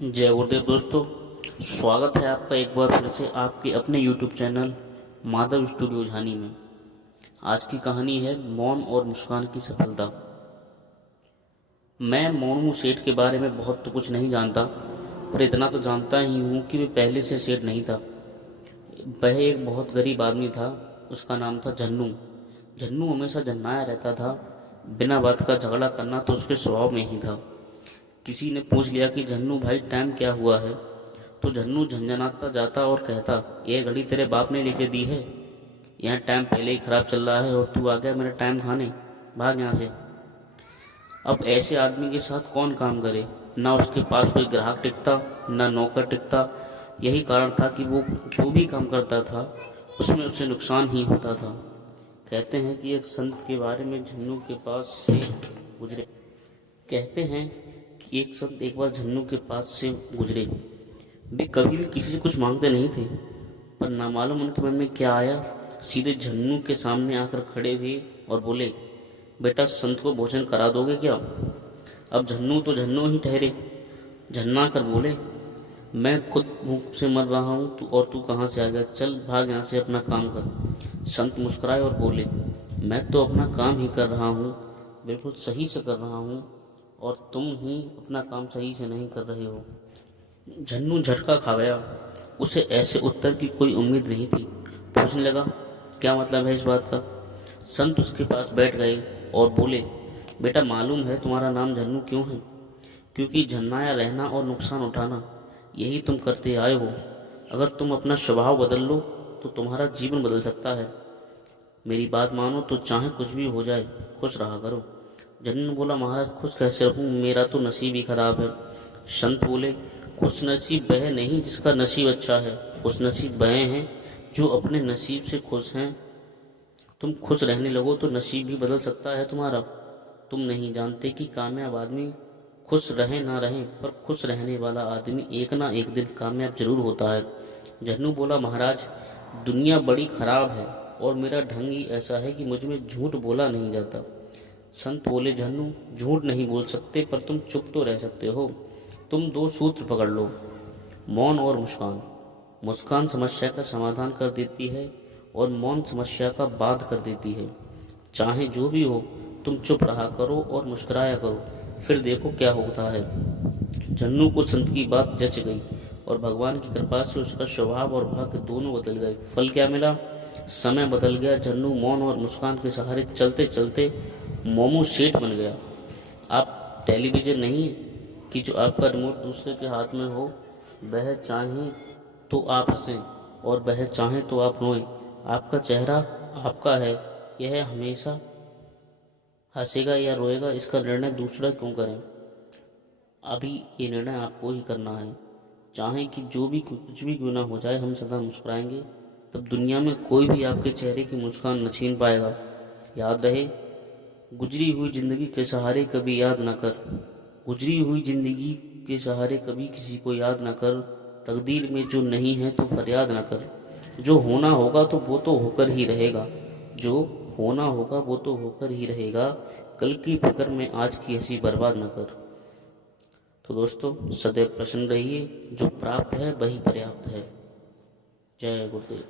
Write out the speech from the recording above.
जय गुरुदेव दोस्तों। स्वागत है आपका एक बार फिर से आपके अपने YouTube चैनल माधव स्टूडियो झानी में। आज की कहानी है मौन और मुस्कान की सफलता। मैं मोनू सेठ के बारे में बहुत तो कुछ नहीं जानता, पर इतना तो जानता ही हूँ कि वह पहले से सेठ नहीं था। वह एक बहुत गरीब आदमी था। उसका नाम था झन्नू। झन्नू हमेशा झन्नाया रहता था। बिना बात का झगड़ा करना तो उसके स्वभाव में ही था। किसी ने पूछ लिया कि झन्नू भाई टाइम क्या हुआ है, तो झन्नू झंझनाता जाता और कहता, ये घड़ी तेरे बाप ने लेके दी है। यहाँ टाइम पहले ही खराब चल रहा है और तू आ गया मेरा टाइम खाने, भाग यहाँ से। अब ऐसे आदमी के साथ कौन काम करे। ना उसके पास कोई ग्राहक टिकता, ना नौकर टिकता। यही कारण था कि वो जो भी काम करता था उसमें उससे नुकसान ही होता था। कहते हैं कि एक संत के बारे में झन्नू के पास से गुजरे कहते हैं कि एक संत एक बार झन्नू के पास से गुजरे। वे कभी भी किसी से कुछ मांगते नहीं थे, पर नामालूम उनके मन में क्या आया, सीधे झन्नू के सामने आकर खड़े हुए और बोले, बेटा संत को भोजन करा दोगे क्या। अब झन्नू तो झन्नू ही ठहरे। झन्ना कर बोले, मैं खुद भूख से मर रहा हूँ और तू कहाँ से आ गया, चल भाग यहाँ से, अपना काम कर। संत मुस्कुराए और बोले, मैं तो अपना काम ही कर रहा हूँ, बिल्कुल सही से कर रहा हूँ, और तुम ही अपना काम सही से नहीं कर रहे हो। झन्नू झटका खा गया। उसे ऐसे उत्तर की कोई उम्मीद नहीं थी। पूछने लगा, क्या मतलब है इस बात का। संत उसके पास बैठ गए और बोले, बेटा मालूम है तुम्हारा नाम झन्नू क्यों है। क्योंकि झन्नाया रहना और नुकसान उठाना यही तुम करते आए हो। अगर तुम अपना स्वभाव बदल लो तो तुम्हारा जीवन बदल सकता है। मेरी बात मानो तो चाहे कुछ भी हो जाए खुश रहा करो। झन्नू बोला, महाराज खुश कैसे रहूं, मेरा तो नसीब ही खराब है। संत बोले, खुश नसीब वह नहीं जिसका नसीब अच्छा है, खुश नसीब वह हैं जो अपने नसीब से खुश हैं। तुम खुश रहने लगो तो नसीब भी बदल सकता है तुम्हारा। तुम नहीं जानते कि कामयाब आदमी खुश रहे ना रहे, पर खुश रहने वाला आदमी एक ना एक दिन कामयाब जरूर होता है। झन्नू बोला, महाराज दुनिया बड़ी खराब है और मेरा ढंग ही ऐसा है कि मुझ में झूठ बोला नहीं जाता। संत बोले, झन्नू झूठ नहीं बोल सकते, पर तुम चुप तो रह सकते हो। तुम दो सूत्र पकड़ लो, मौन और मुस्कान। मुस्कान समस्या का समाधान कर देती है और मौन समस्या का बाध कर देती है। चाहे जो भी हो तुम चुप रहा करो और मुस्कुराया करो, फिर देखो क्या होता है। झन्नू को संत की बात जच गई और भगवान की कृपा से उसका स्वभाव और भाग्य दोनों बदल गए। फल क्या मिला, समय बदल गया। झन्नू मौन और मुस्कान के सहारे चलते चलते मोमू सेठ बन गया। आप टेलीविजन नहीं कि जो आपका रिमोट दूसरे के हाथ में हो, वह चाहे तो आप हंसें और वह चाहे तो आप रोएं। आपका चेहरा आपका है, यह हमेशा हंसेगा या रोएगा इसका निर्णय दूसरा क्यों करें। अभी ये निर्णय आपको ही करना है। चाहे कि जो भी कुछ भी क्यों ना हो जाए, हम सदा मुस्कुराएंगे, तब दुनिया में कोई भी आपके चेहरे की मुस्कान न छीन पाएगा। याद रहे, गुजरी हुई जिंदगी के सहारे कभी याद न कर। गुजरी हुई जिंदगी के सहारे कभी किसी को याद न कर। तकदीर में जो नहीं है तो फरियाद न कर। जो होना होगा तो वो तो होकर ही रहेगा। जो होना होगा वो तो होकर ही रहेगा। कल की फिक्र में आज की हंसी बर्बाद न कर। तो दोस्तों सदैव प्रसन्न रहिए, जो प्राप्त है वही पर्याप्त है। जय गुरुदेव।